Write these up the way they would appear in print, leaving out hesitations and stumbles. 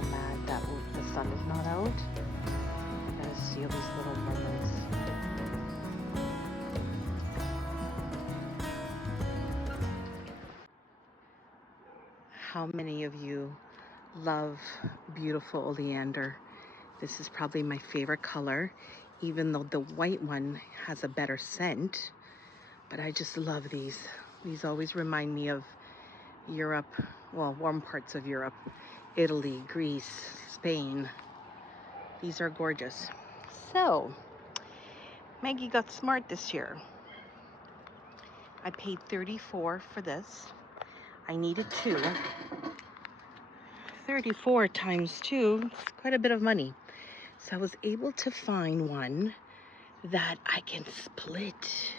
gone mad that the sun is not out. I gotta steal these little moments. How many of you love beautiful oleander? This is probably my favorite color, even though the white one has a better scent. But I just love these. These always remind me of Europe, well, warm parts of Europe, Italy, Greece, Spain. These are gorgeous. So, Maggie got smart this year. I paid $34 for this. I needed 2. 34 times 2 is quite a bit of money. So I was able to find one that I can split.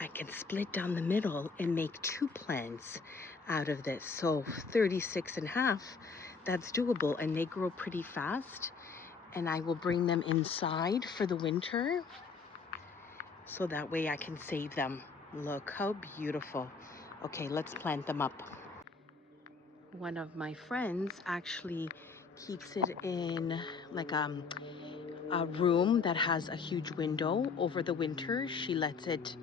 I can split down the middle and make 2 plants out of this. So 36.5, that's doable, and they grow pretty fast. And I will bring them inside for the winter, so that way I can save them. Look how beautiful. Okay, let's plant them up. One of my friends actually keeps it in like a room that has a huge window. Over the winter, she lets it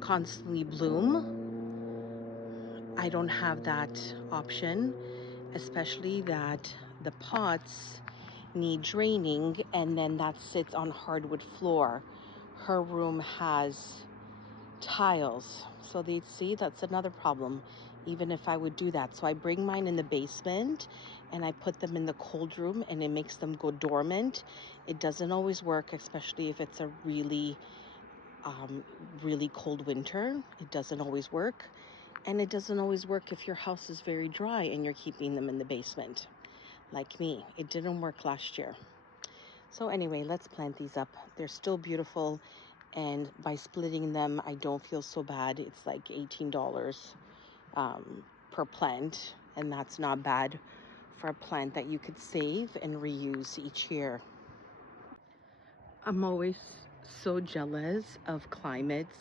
constantly bloom. I don't have that option, especially that the pots need draining, and then that sits on hardwood floor. Her room has tiles, so they'd see that's another problem, even if I would do that. So I bring mine in the basement and I put them in the cold room, and it makes them go dormant. It doesn't always work, especially if it's a really cold winter. It doesn't always work. And it doesn't always work if your house is very dry and you're keeping them in the basement, like me. It didn't work last year. So anyway, let's plant these up. They're still beautiful, and by splitting them, I don't feel so bad. It's like $18 per plant, and that's not bad for a plant that you could save and reuse each year. I'm always so jealous of climates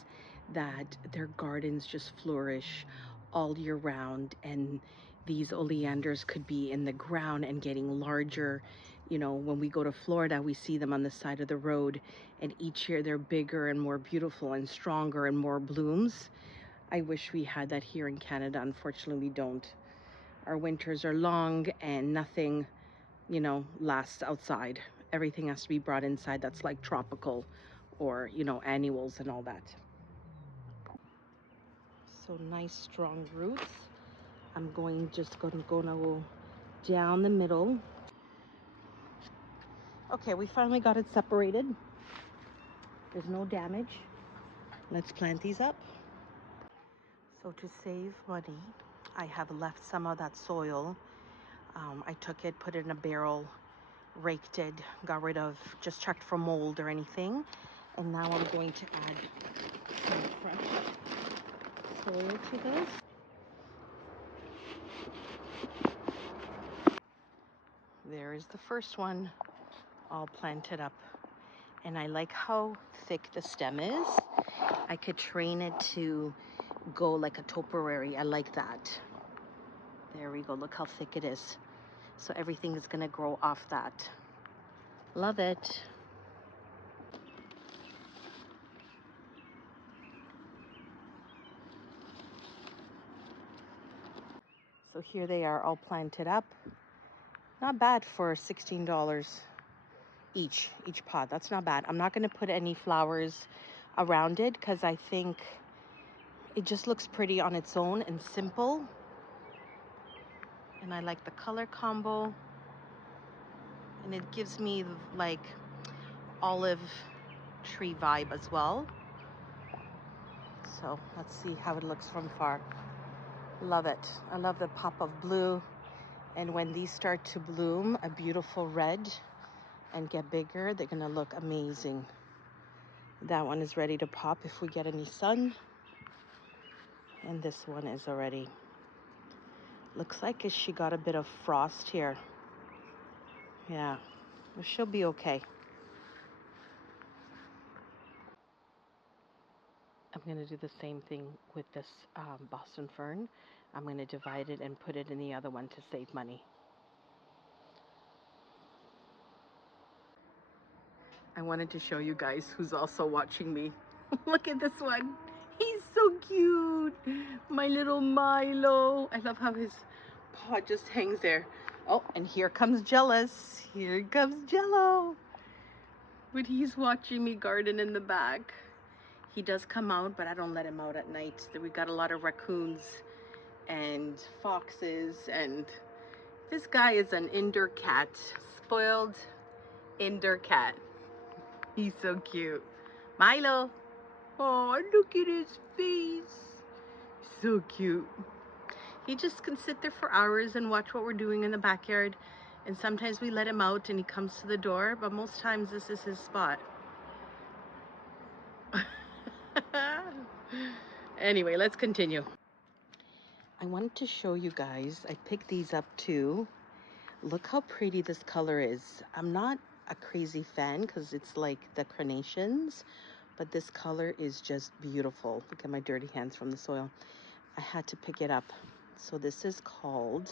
that their gardens just flourish all year round, and these oleanders could be in the ground and getting larger. You know, when we go to Florida, we see them on the side of the road, and each year they're bigger and more beautiful and stronger and more blooms. I wish we had that here in Canada. Unfortunately, we don't. Our winters are long and nothing, lasts outside. Everything has to be brought inside that's like tropical, or, annuals and all that. So nice strong roots. I'm just gonna go down the middle. Okay, we finally got it separated. There's no damage. Let's plant these up. So to save money, I have left some of that soil. I took it, put it in a barrel, raked it, got rid of, just checked for mold or anything. And now I'm going to add some fresh soil to this. There is the first one, all planted up. And I like how thick the stem is. I could train it to go like a topiary. I like that. There we go. Look how thick it is. So everything is going to grow off that. Love it. So here they are, all planted up. Not bad for $16 each pot. That's not bad. I'm not going to put any flowers around it because I think it just looks pretty on its own and simple. And I like the color combo. And it gives me like olive tree vibe as well. So let's see how it looks from far. Love it. I love the pop of blue. And when these start to bloom a beautiful red and get bigger, they're gonna look amazing. That one is ready to pop if we get any sun. And this one is already. Looks like she got a bit of frost here. Yeah, but she'll be okay. I'm going to do the same thing with this Boston fern. I'm going to divide it and put it in the other one to save money. I wanted to show you guys who's also watching me. Look at this one. He's so cute. My little Milo. I love how his paw just hangs there. Oh, and here comes Jealous. Here comes Jello. But he's watching me garden in the back. He does come out, but I don't let him out at night. We got a lot of raccoons and foxes, and this guy is an indoor cat. Spoiled indoor cat. He's so cute. Milo. Oh, look at his face. So cute. He just can sit there for hours and watch what we're doing in the backyard. And sometimes we let him out and he comes to the door, but most times this is his spot. Anyway, let's continue. I wanted to show you guys, I picked these up too. Look how pretty this color is. I'm not a crazy fan because it's like the carnations, but this color is just beautiful. Look at my dirty hands from the soil. I had to pick it up. So this is called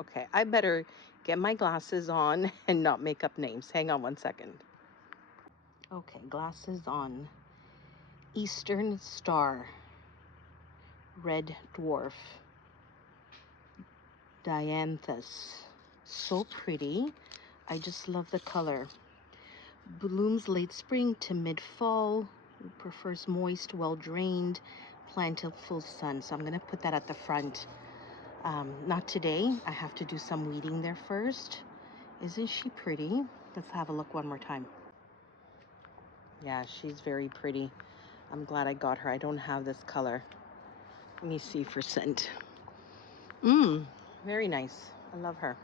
okay, I better get my glasses on and not make up names. Hang on one second. Okay, glasses on. Eastern Star, Red Dwarf, Dianthus. So pretty. I just love the color. Blooms late spring to mid-fall. Prefers moist, well-drained, plant till full sun. So I'm going to put that at the front. Not today. I have to do some weeding there first. Isn't she pretty? Let's have a look one more time. Yeah, she's very pretty. I'm glad I got her. I don't have this color. Let me see for scent. Very nice. I love her.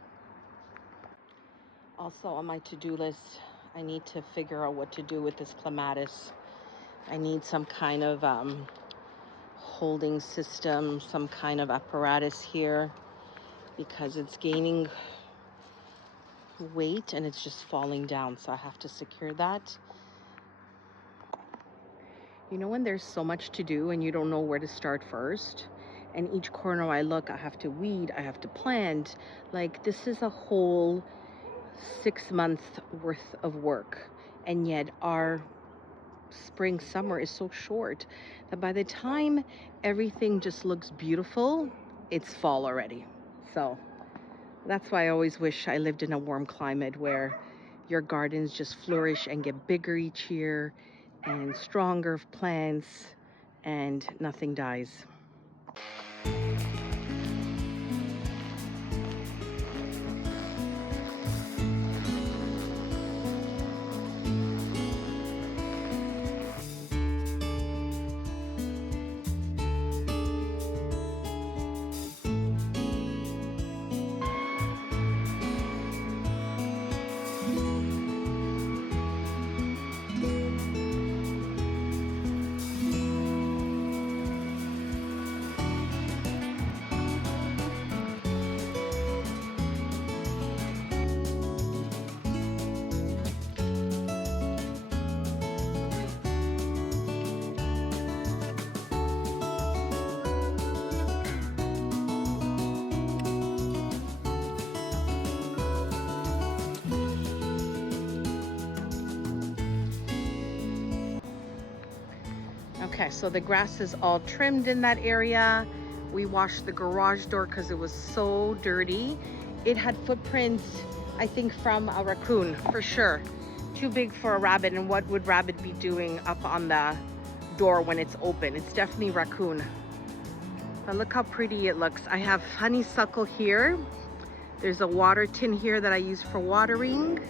Also on my to-do list, I need to figure out what to do with this clematis. I need some kind of holding system, some kind of apparatus here, because it's gaining weight and it's just falling down. So I have to secure that. You know when there's so much to do and you don't know where to start first? And each corner I look, I have to weed, I have to plant. Like, this is a whole 6 months worth of work. And yet our spring summer is so short that by the time everything just looks beautiful, it's fall already. So that's why I always wish I lived in a warm climate where your gardens just flourish and get bigger each year and stronger plants and nothing dies. Okay, so the grass is all trimmed in that area. We washed the garage door because it was so dirty. It had footprints, I think, from a raccoon, for sure. Too big for a rabbit, and what would rabbit be doing up on the door when it's open? It's definitely raccoon. But look how pretty it looks. I have honeysuckle here. There's a water tin here that I use for watering.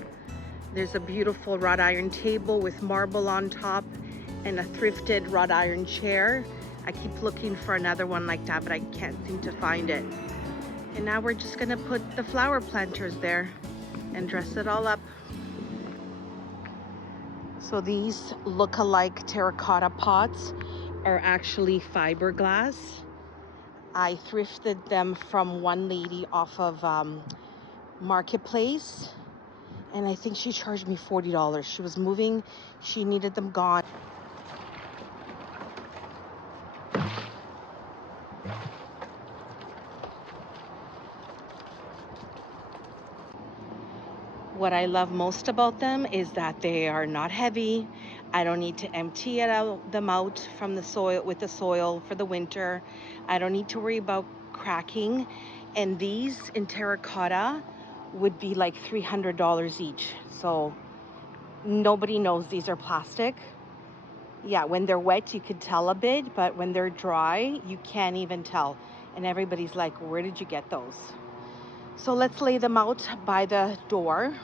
There's a beautiful wrought iron table with marble on top and a thrifted wrought iron chair. I keep looking for another one like that, but I can't seem to find it. And now we're just gonna put the flower planters there and dress it all up. So these look-alike terracotta pots are actually fiberglass. I thrifted them from one lady off of Marketplace, and I think she charged me $40. She was moving, she needed them gone. What I love most about them is that they are not heavy. I don't need to empty them out from the soil with the soil for the winter. I don't need to worry about cracking. And these in terracotta would be like $300 each. So nobody knows these are plastic. Yeah, when they're wet, you could tell a bit, but when they're dry, you can't even tell. And everybody's like, where did you get those? So let's lay them out by the door.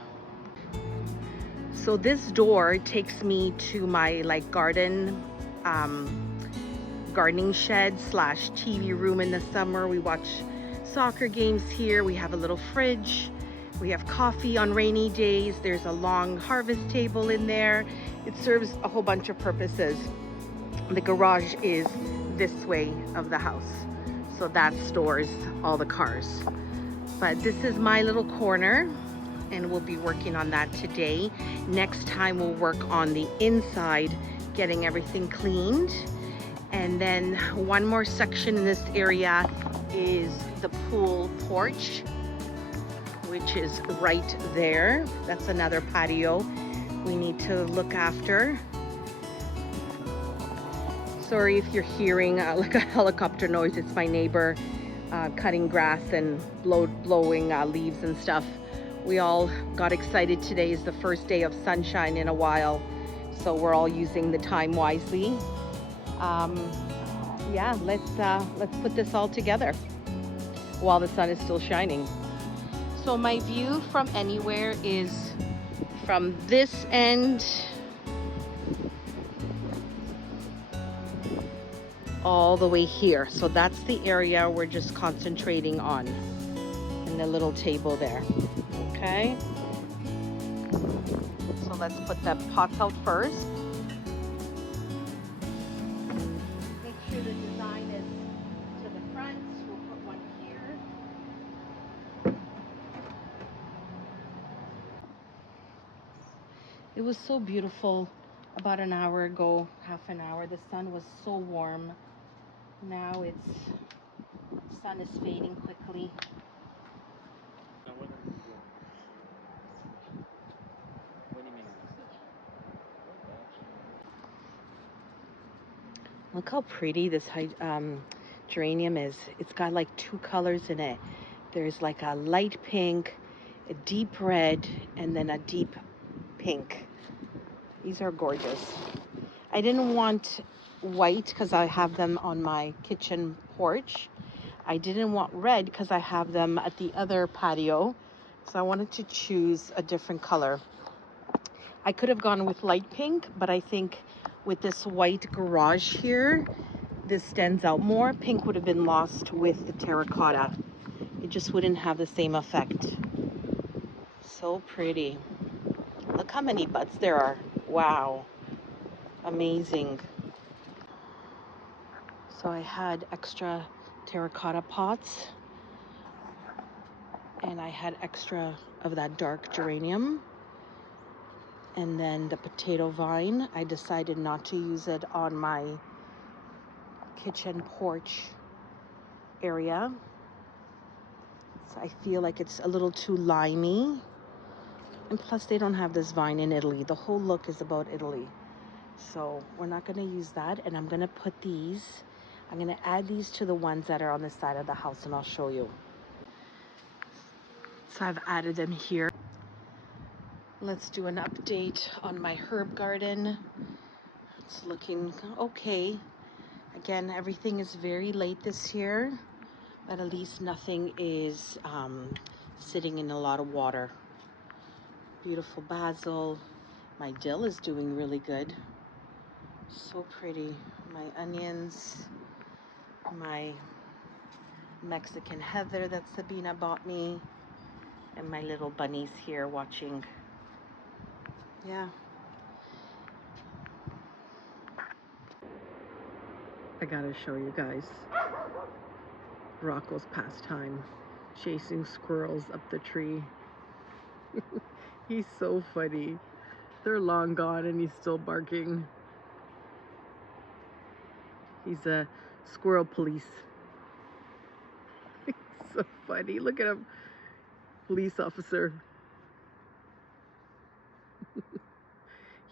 So this door takes me to my like gardening shed slash TV room in the summer. We watch soccer games here. We have a little fridge. We have coffee on rainy days. There's a long harvest table in there. It serves a whole bunch of purposes. The garage is this way of the house. So that stores all the cars. But this is my little corner, and we'll be working on that today. Next time we'll work on the inside, getting everything cleaned. And then one more section in this area is the pool porch, which is right there. That's another patio we need to look after. Sorry if you're hearing like a helicopter noise. It's my neighbor cutting grass and blowing leaves and stuff. We all got excited. Today is the first day of sunshine in a while, so we're all using the time wisely. Yeah, let's put this all together while the sun is still shining. So my view from anywhere is from this end all the way here. So that's the area we're just concentrating on, and the little table there. Okay, so let's put the pots out first. Make sure the design is to the front. We'll put one here. It was so beautiful about an hour ago, half an hour. The sun was so warm. Now the sun is fading quickly. Look how pretty this geranium is. It's got like two colors in it. There's like a light pink, a deep red, and then a deep pink. These are gorgeous. I didn't want white because I have them on my kitchen porch. I didn't want red because I have them at the other patio. So I wanted to choose a different color. I could have gone with light pink, but I think with this white garage here, this stands out more. Pink would have been lost with the terracotta. It just wouldn't have the same effect. So pretty. Look how many buds there are. Wow. Amazing. So I had extra terracotta pots, and I had extra of that dark geranium. And then the potato vine, I decided not to use it on my kitchen porch area. So I feel like it's a little too limey. And plus they don't have this vine in Italy. The whole look is about Italy. So we're not gonna use that. And I'm gonna put these, I'm gonna add these to the ones that are on the side of the house, and I'll show you. So I've added them here. Let's do an update on my herb garden. It's looking okay. Again, everything is very late this year, but at least nothing is sitting in a lot of water. Beautiful basil. My dill is doing really good. So pretty. My onions, my Mexican heather that Sabina bought me, and my little bunnies here watching. Yeah. I gotta show you guys Rocco's pastime, chasing squirrels up the tree. He's so funny. They're long gone and he's still barking. He's a squirrel police. So funny. Look at him. Police officer.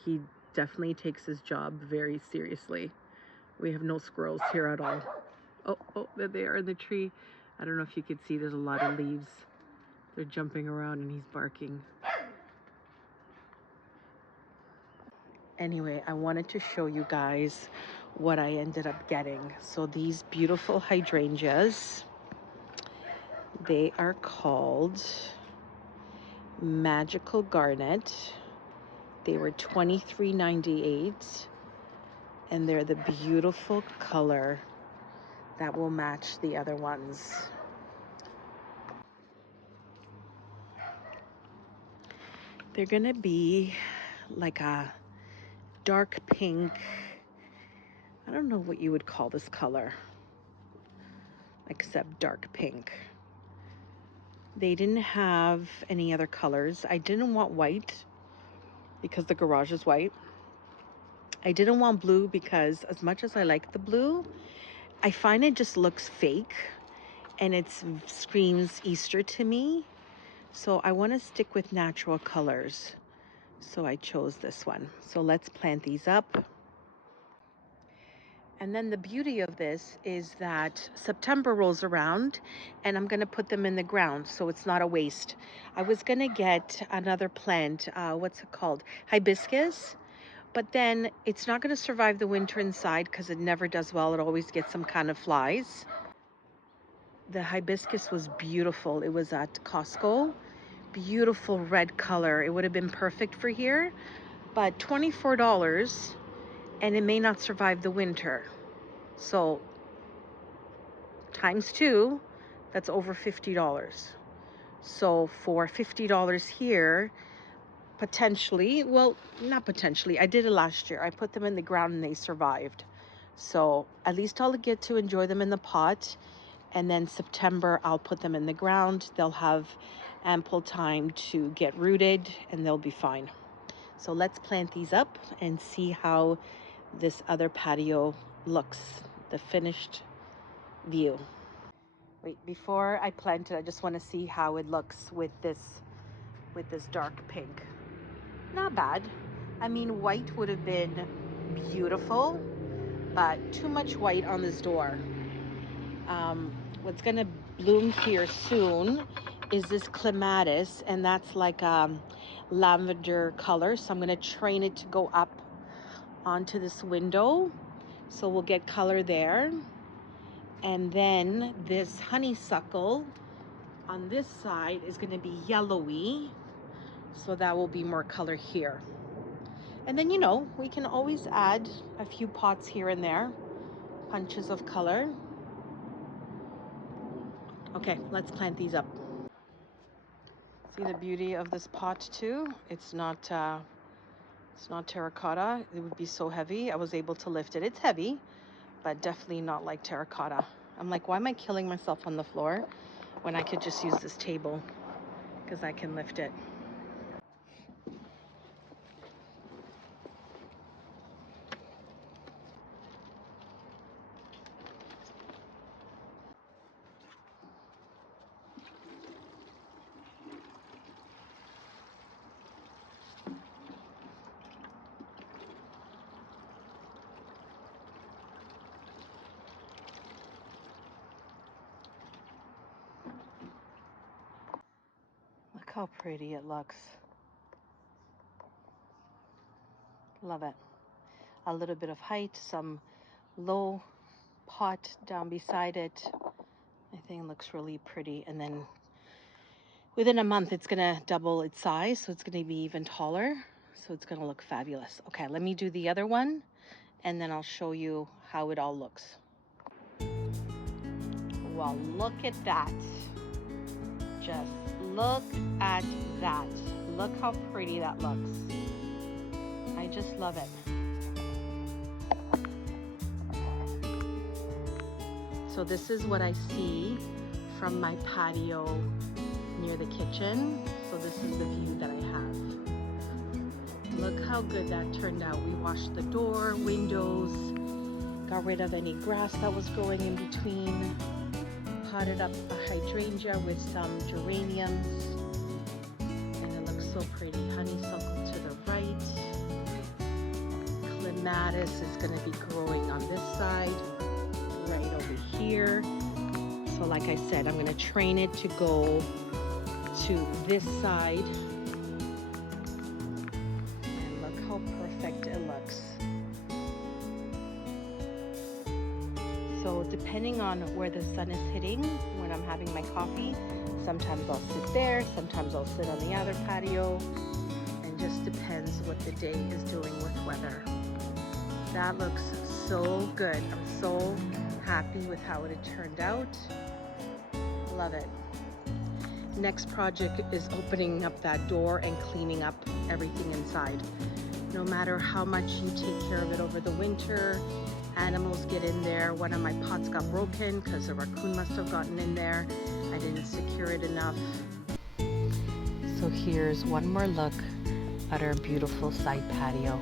He definitely takes his job very seriously. We have no squirrels here at all. Oh, there they are in the tree. I don't know if you can see, there's a lot of leaves. They're jumping around and he's barking. Anyway, I wanted to show you guys what I ended up getting. So these beautiful hydrangeas, they are called Magical Garnet. They were $23.98, and they're the beautiful color that will match the other ones. They're gonna be like a dark pink. I don't know what you would call this color, except dark pink. They didn't have any other colors. I didn't want white because the garage is white. I didn't want blue because as much as I like the blue, I find it just looks fake and it screams Easter to me. So I want to stick with natural colors. So I chose this one. So let's plant these up. And then the beauty of this is that September rolls around and I'm going to put them in the ground so it's not a waste. I was going to get another plant, what's it called? Hibiscus. But then it's not going to survive the winter inside because it never does well. It always gets some kind of flies. The hibiscus was beautiful. It was at Costco. Beautiful red color. It would have been perfect for here. But $24 and it may not survive the winter. So times 2, that's over $50. So for $50 here, potentially, well, not potentially, I did it last year. I put them in the ground and they survived. So at least I'll get to enjoy them in the pot. And then September, I'll put them in the ground. They'll have ample time to get rooted and they'll be fine. So let's plant these up and see how this other patio looks, the finished view. Wait, before I plant it, I just want to see how it looks with this dark pink. Not bad. I mean, white would have been beautiful, but too much white on this door. What's gonna bloom here soon is this clematis, and that's like lavender color. So I'm gonna train it to go up onto this window. So we'll get color there. And then this honeysuckle on this side is gonna be yellowy. So that will be more color here. And then, you know, we can always add a few pots here and there, punches of color. Okay, let's plant these up. See the beauty of this pot too? It's not terracotta. It would be so heavy. I was able to lift it. It's heavy, but definitely not like terracotta. I'm like, why am I killing myself on the floor when I could just use this table because I can lift it. Look how pretty it looks. Love it. A little bit of height, some low pot down beside it. I think it looks really pretty. And then within a month, it's gonna double its size. So it's gonna be even taller. So it's gonna look fabulous. Okay, let me do the other one and then I'll show you how it all looks. Well, look at that. Just look at that. Look how pretty that looks. I just love it. So this is what I see from my patio near the kitchen. So this is the view that I have. Look how good that turned out. We washed the door, windows, got rid of any grass that was growing in between, potted up a hydrangea with some geraniums, and it looks so pretty. Honeysuckle to the right. clematis is going to be growing on this side, right over here. So like I said, I'm going to train it to go to this side. And look how perfect it looks. So depending on where the sun is hitting when I'm having my coffee, sometimes I'll sit there, sometimes I'll sit on the other patio. And just depends what the day is doing with weather. That looks so good. I'm so happy with how it turned out. Love it. Next project is opening up that door and cleaning up everything inside. No matter how much you take care of it over the winter, animals get in there. One of my pots got broken because a raccoon must have gotten in there. I didn't secure it enough. So here's one more look at our beautiful side patio.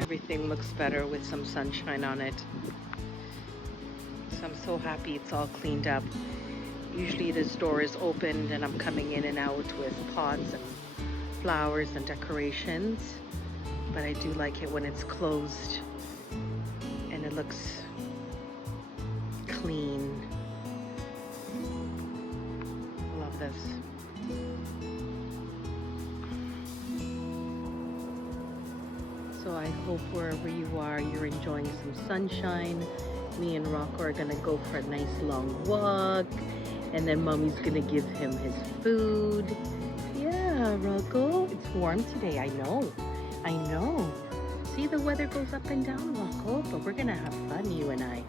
Everything looks better with some sunshine on it. So I'm so happy it's all cleaned up. Usually this door is opened and I'm coming in and out with pots and flowers and decorations. But I do like it when it's closed and it looks clean. Love this. So I hope wherever you are, you're enjoying some sunshine. Me and Rocco are gonna go for a nice long walk. And then Mommy's gonna give him his food. Yeah, Rocco, it's warm today, I know. I know. See, the weather goes up and down, Rocco, but we're gonna have fun, you and I.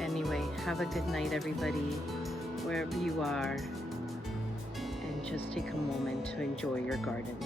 Anyway, have a good night, everybody, wherever you are. And just take a moment to enjoy your garden.